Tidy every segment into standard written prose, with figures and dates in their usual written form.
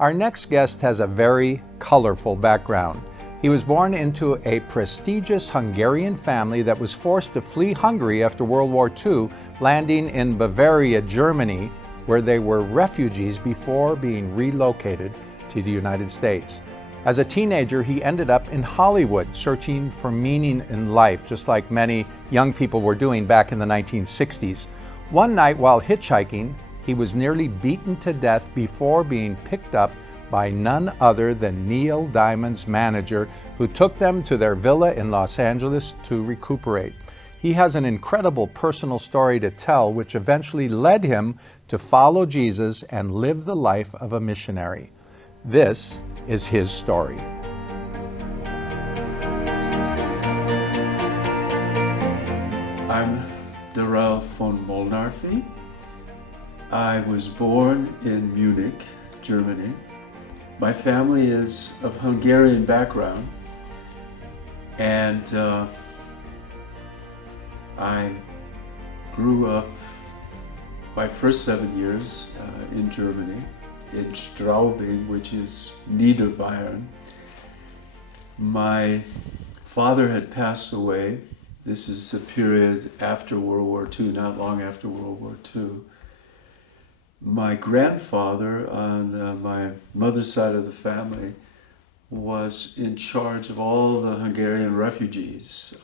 Our next guest has a very colorful background. He was born into a prestigious Hungarian family that was forced to flee Hungary after World War II, landing in Bavaria, Germany, where they were refugees before being relocated to the United States. As a teenager, he ended up in Hollywood searching for meaning in life, just like many young people were doing back in the 1960s. One night while hitchhiking, he was nearly beaten to death before being picked up by none other than Neil Diamond's manager, who took them to their villa in Los Angeles to recuperate. He has an incredible personal story to tell, which eventually led him to follow Jesus and live the life of a missionary. This is his story. I'm Derrel von Molnarffy. I was born in Munich, Germany. My family is of Hungarian background, and I grew up my first 7 years in Germany, in Straubing, which is Niederbayern. My father had passed away. This is a period after World War II, not long after World War II. My grandfather on my mother's side of the family was in charge of all the Hungarian refugees.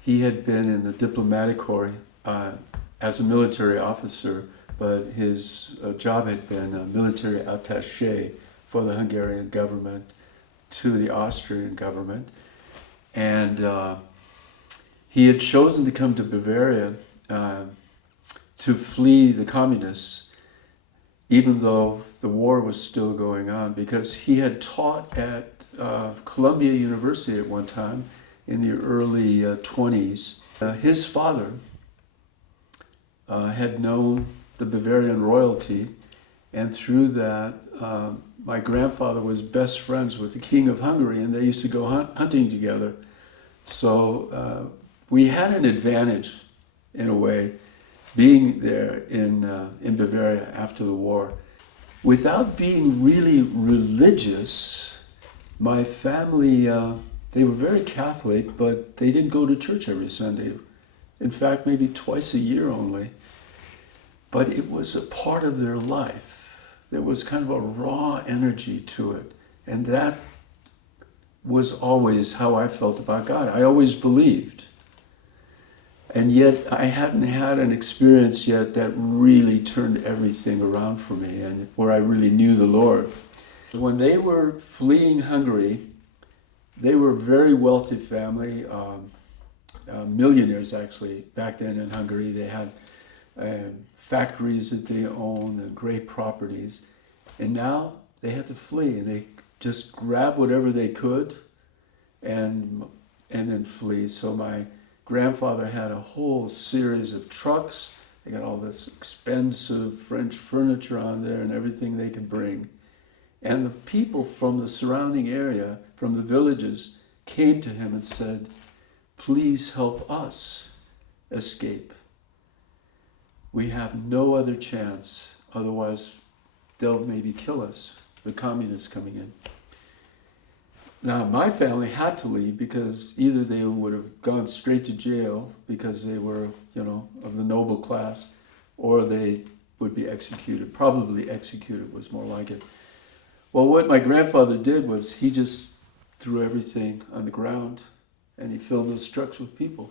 He had been in the diplomatic corps as a military officer, but his job had been a military attaché for the Hungarian government to the Austrian government. And he had chosen to come to Bavaria to flee the communists, even though the war was still going on, because he had taught at Columbia University at one time in the early 20s. His father had known the Bavarian royalty, and through that, my grandfather was best friends with the King of Hungary, and they used to go hunting together. So we had an advantage, in a way, being there in Bavaria after the war. Without being really religious, my family, they were very Catholic, but they didn't go to church every Sunday. In fact, maybe twice a year only. But it was a part of their life. There was kind of a raw energy to it. And that was always how I felt about God. I always believed. And yet I hadn't had an experience yet that really turned everything around for me and where I really knew the Lord. When they were fleeing Hungary, they were a very wealthy family, millionaires actually, back then in Hungary. They had factories that they owned and great properties. And now they had to flee, and they just grab whatever they could and then flee. So my grandfather had a whole series of trucks. They got all this expensive French furniture on there and everything they could bring. And the people from the surrounding area, from the villages, came to him and said, "Please help us escape. We have no other chance, otherwise they'll maybe kill us, the communists coming in." Now, my family had to leave because either they would have gone straight to jail because they were, of the noble class, or they would be executed. Probably executed was more like it. Well, what my grandfather did was he just threw everything on the ground and he filled those trucks with people.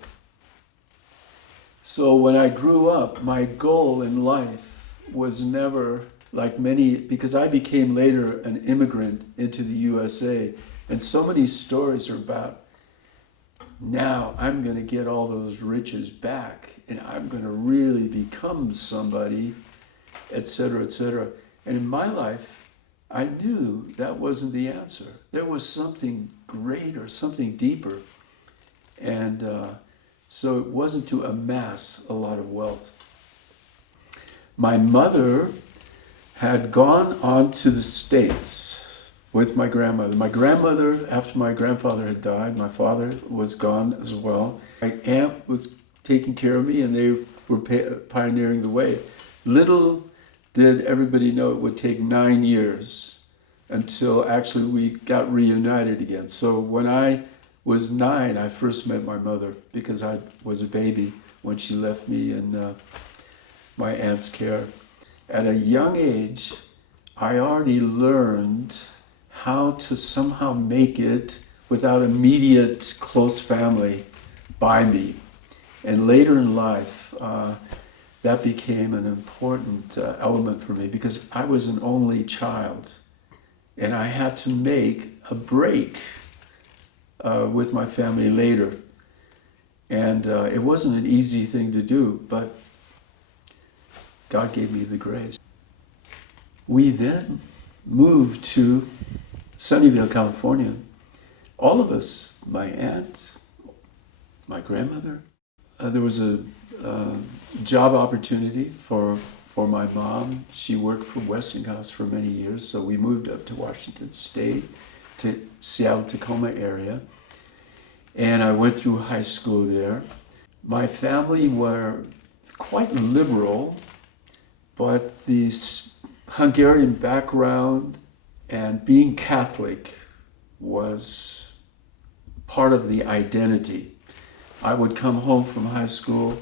So when I grew up, my goal in life was never like many, because I became later an immigrant into the USA. And so many stories are about, now I'm going to get all those riches back and I'm going to really become somebody, etc., etc. And in my life, I knew that wasn't the answer. There was something greater, something deeper. And so it wasn't to amass a lot of wealth. My mother had gone on to the States with my grandmother. My grandmother, after my grandfather had died, my father was gone as well. My aunt was taking care of me, and they were pioneering the way. Little did everybody know it would take 9 years until actually we got reunited again. So when I was 9, I first met my mother because I was a baby when she left me in my aunt's care. At a young age, I already learned how to somehow make it without immediate close family by me. And later in life, that became an important element for me because I was an only child and I had to make a break with my family later. And it wasn't an easy thing to do, but God gave me the grace. We then moved to Sunnyvale, California. All of us, my aunt, my grandmother. There was a job opportunity for my mom. She worked for Westinghouse for many years, so we moved up to Washington State, to Seattle, Tacoma area. And I went through high school there. My family were quite liberal, but this Hungarian background and being Catholic was part of the identity. I would come home from high school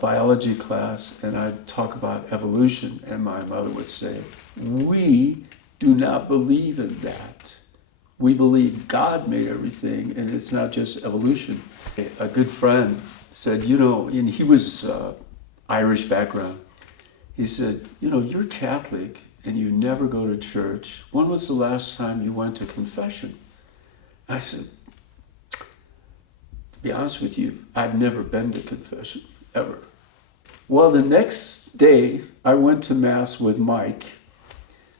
biology class and I'd talk about evolution, and my mother would say, "We do not believe in that. We believe God made everything and it's not just evolution." A good friend said, and he was Irish background. He said, "You're Catholic and you never go to church. When was the last time you went to confession?" I said, "To be honest with you, I've never been to confession, ever." Well, the next day, I went to Mass with Mike,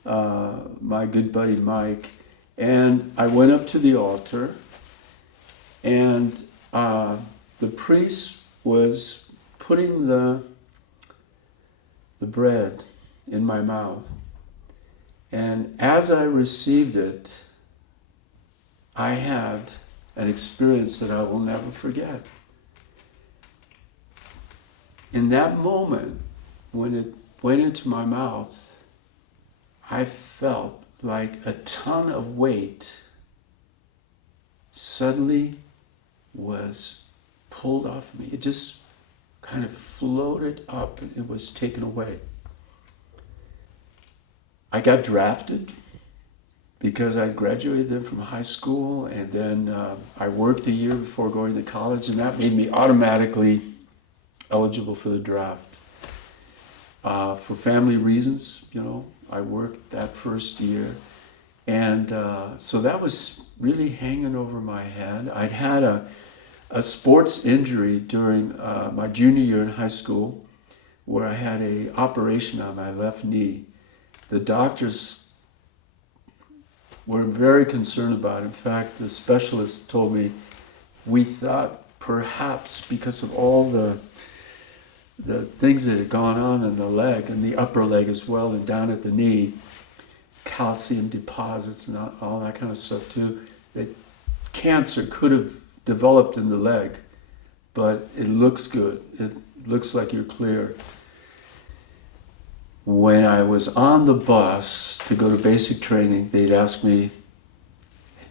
my good buddy Mike, and I went up to the altar, and the priest was putting the bread in my mouth. And as I received it, I had an experience that I will never forget. In that moment, when it went into my mouth, I felt like a ton of weight suddenly was pulled off me. It just kind of floated up and it was taken away. I got drafted because I graduated then from high school, and then I worked a year before going to college, and that made me automatically eligible for the draft. For family reasons, I worked that first year, and so that was really hanging over my head. I'd had a sports injury during my junior year in high school where I had an operation on my left knee. The doctors were very concerned about it. In fact, the specialists told me, we thought perhaps because of all the things that had gone on in the leg and the upper leg as well and down at the knee, calcium deposits and all that kind of stuff too, that cancer could have developed in the leg, but it looks good. It looks like you're clear. When I was on the bus to go to basic training, they'd ask me,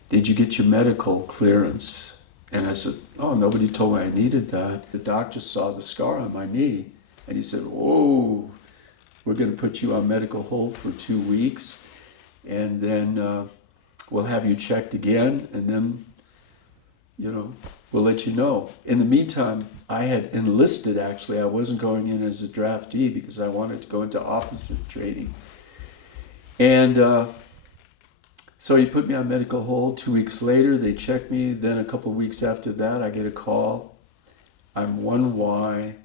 "Did you get your medical clearance?" And I said, "Oh, nobody told me I needed that." The doctor saw the scar on my knee and he said, "Whoa, we're going to put you on medical hold for 2 weeks and then we'll have you checked again and then, we'll let you know." In the meantime, I had enlisted, actually. I wasn't going in as a draftee because I wanted to go into officer training. And so he put me on medical hold. 2 weeks later, they checked me. Then a couple of weeks after that, I get a call. I'm 1Y.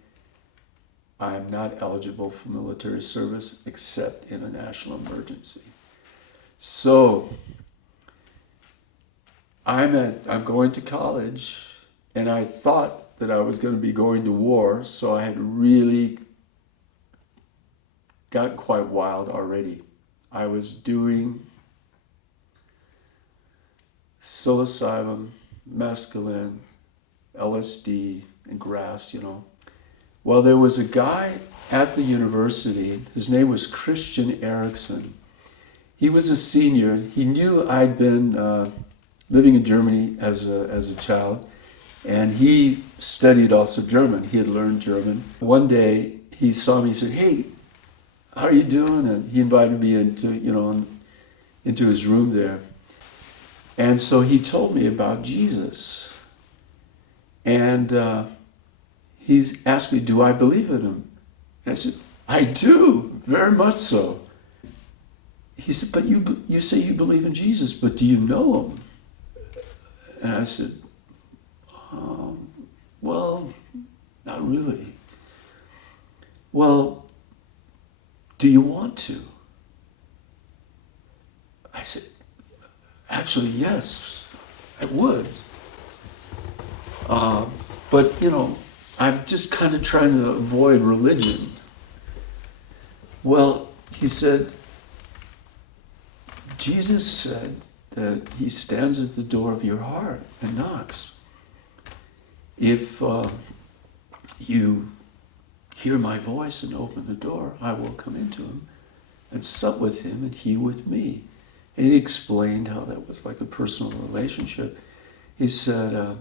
I'm not eligible for military service except in a national emergency. So I'm going to college, and I thought that I was going to be going to war, so I had really gotten quite wild already. I was doing psilocybin, mescaline, LSD, and grass, Well, there was a guy at the university. His name was Christian Erickson. He was a senior. He knew I'd been living in Germany as a child, and he studied also German. He had learned German. One day he saw me. He said, "Hey, how are you doing?" And he invited me into his room there. And so he told me about Jesus. And he asked me, do I believe in him? And I said, I do, very much so. He said, but you say you believe in Jesus, but do you know him? And I said, well, not really. Well, do you want to? I said, actually, yes, I would. But, I'm just kind of trying to avoid religion. Well, he said, Jesus said that he stands at the door of your heart and knocks. If you hear my voice and open the door, I will come into him and sup with him and he with me. And he explained how that was like a personal relationship. He said,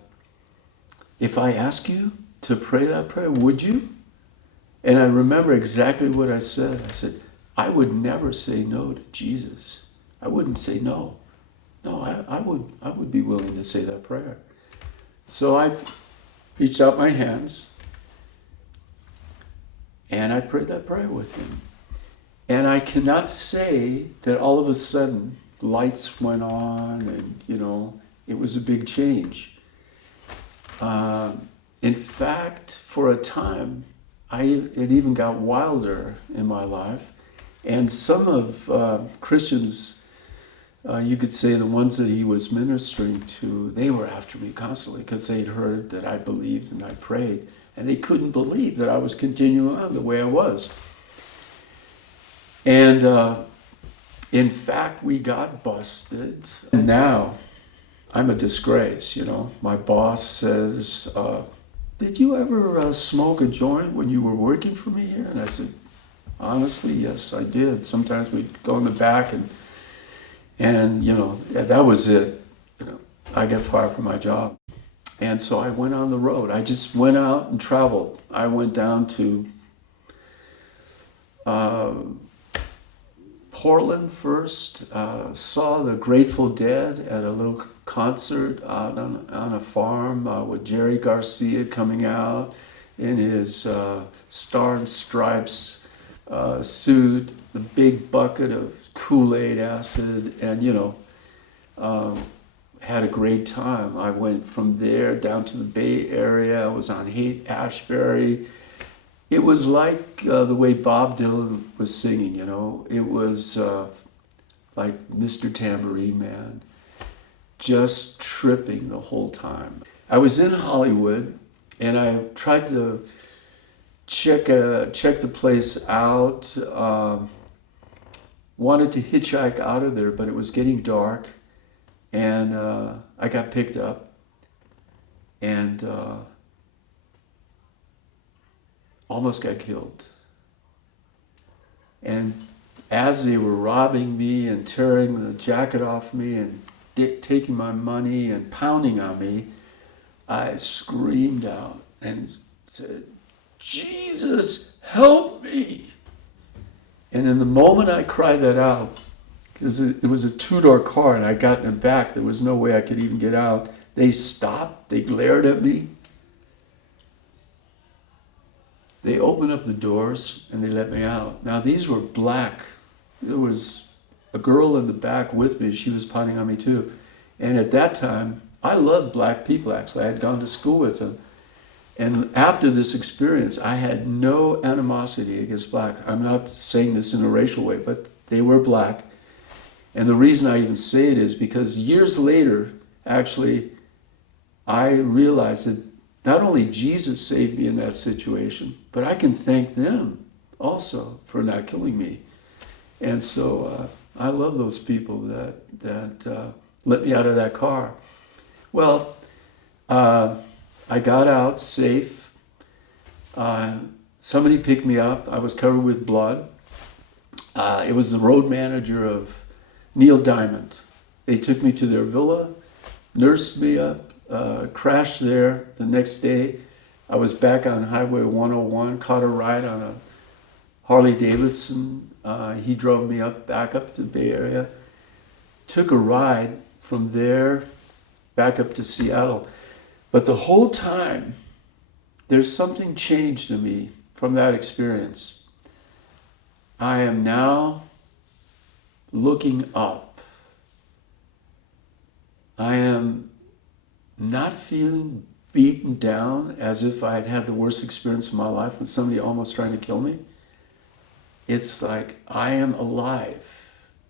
if I ask you to pray that prayer, would you? And I remember exactly what I said. I said, I would never say no to Jesus. I wouldn't say no. No, I would be willing to say that prayer. So I reached out my hands and I prayed that prayer with him. And I cannot say that all of a sudden lights went on and, it was a big change. In fact, for a time, it even got wilder in my life. And some of Christians, you could say the ones that he was ministering to, they were after me constantly because they'd heard that I believed and I prayed. And they couldn't believe that I was continuing on the way I was. And in fact, we got busted. And now I'm a disgrace, My boss says, did you ever smoke a joint when you were working for me here? And I said, honestly, yes, I did. Sometimes we'd go in the back and that was it. I got fired from my job. And so I went on the road. I just went out and traveled. I went down to Portland first, saw the Grateful Dead at a little concert out on a farm with Jerry Garcia coming out in his Star and Stripes suit, the big bucket of Kool-Aid acid, and had a great time. I went from there down to the Bay Area. I was on Haight-Ashbury. It was like the way Bob Dylan was singing, It was like Mr. Tambourine Man, just tripping the whole time. I was in Hollywood, and I tried to check the place out. Wanted to hitchhike out of there, but it was getting dark, and I got picked up, and almost got killed. And as they were robbing me and tearing the jacket off me and taking my money and pounding on me, I screamed out and said, Jesus, help me. And in the moment I cried that out, because it was a two-door car and I got in the back, there was no way I could even get out. They stopped, they glared at me. They opened up the doors and they let me out. Now these were black. There was a girl in the back with me. She was pounding on me too. And at that time, I loved black people actually. I had gone to school with them. And after this experience, I had no animosity against black. I'm not saying this in a racial way, but they were black. And the reason I even say it is because years later, actually, I realized that not only Jesus saved me in that situation, but I can thank them also for not killing me. And so I love those people that let me out of that car. Well, I got out safe, Somebody picked me up. I was covered with blood. It was the road manager of Neil Diamond. They took me to their villa, nursed me up, crashed there. The next day, I was back on Highway 101, caught a ride on a Harley Davidson. He drove me back up to the Bay Area. Took a ride from there back up to Seattle. But the whole time, there's something changed in me from that experience. I am now looking up. I am not feeling beaten down as if I had had the worst experience of my life with somebody almost trying to kill me. It's like I am alive.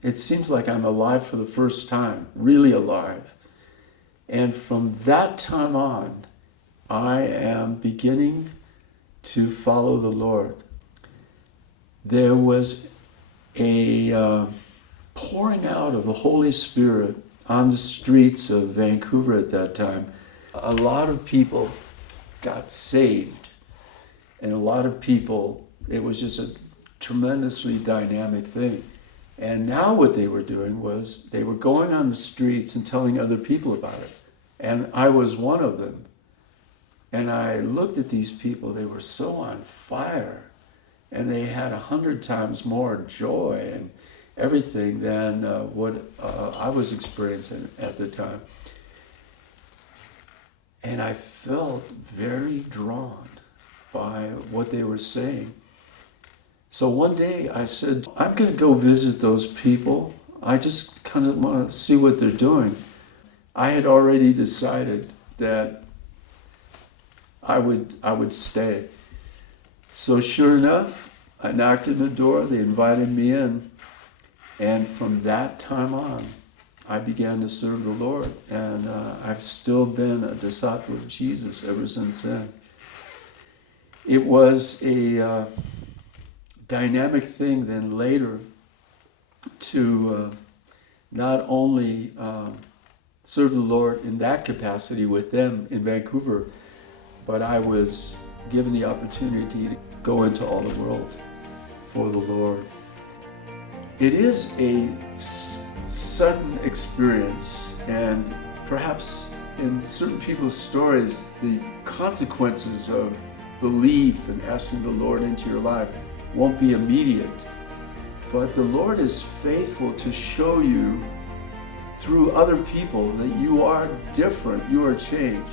It seems like I'm alive for the first time, really alive. And from that time on, I am beginning to follow the Lord. There was a pouring out of the Holy Spirit on the streets of Vancouver at that time. A lot of people got saved, and a lot of people, it was just a tremendously dynamic thing. And now what they were doing was they were going on the streets and telling other people about it. And I was one of them. And I looked at these people, they were so on fire. And they had 100 times more joy and everything than what I was experiencing at the time. And I felt very drawn by what they were saying. So one day I said, I'm going to go visit those people. I just kind of want to see what they're doing. I had already decided that I would stay. So sure enough, I knocked on the door, they invited me in, and from that time on, I began to serve the Lord, and I've still been a disciple of Jesus ever since then. It was a dynamic thing then later to not only serve the Lord in that capacity with them in Vancouver, but I was given the opportunity to go into all the world for the Lord. It is a sudden experience, and perhaps in certain people's stories, the consequences of belief and asking the Lord into your life won't be immediate. But the Lord is faithful to show you through other people that you are different, you are changed.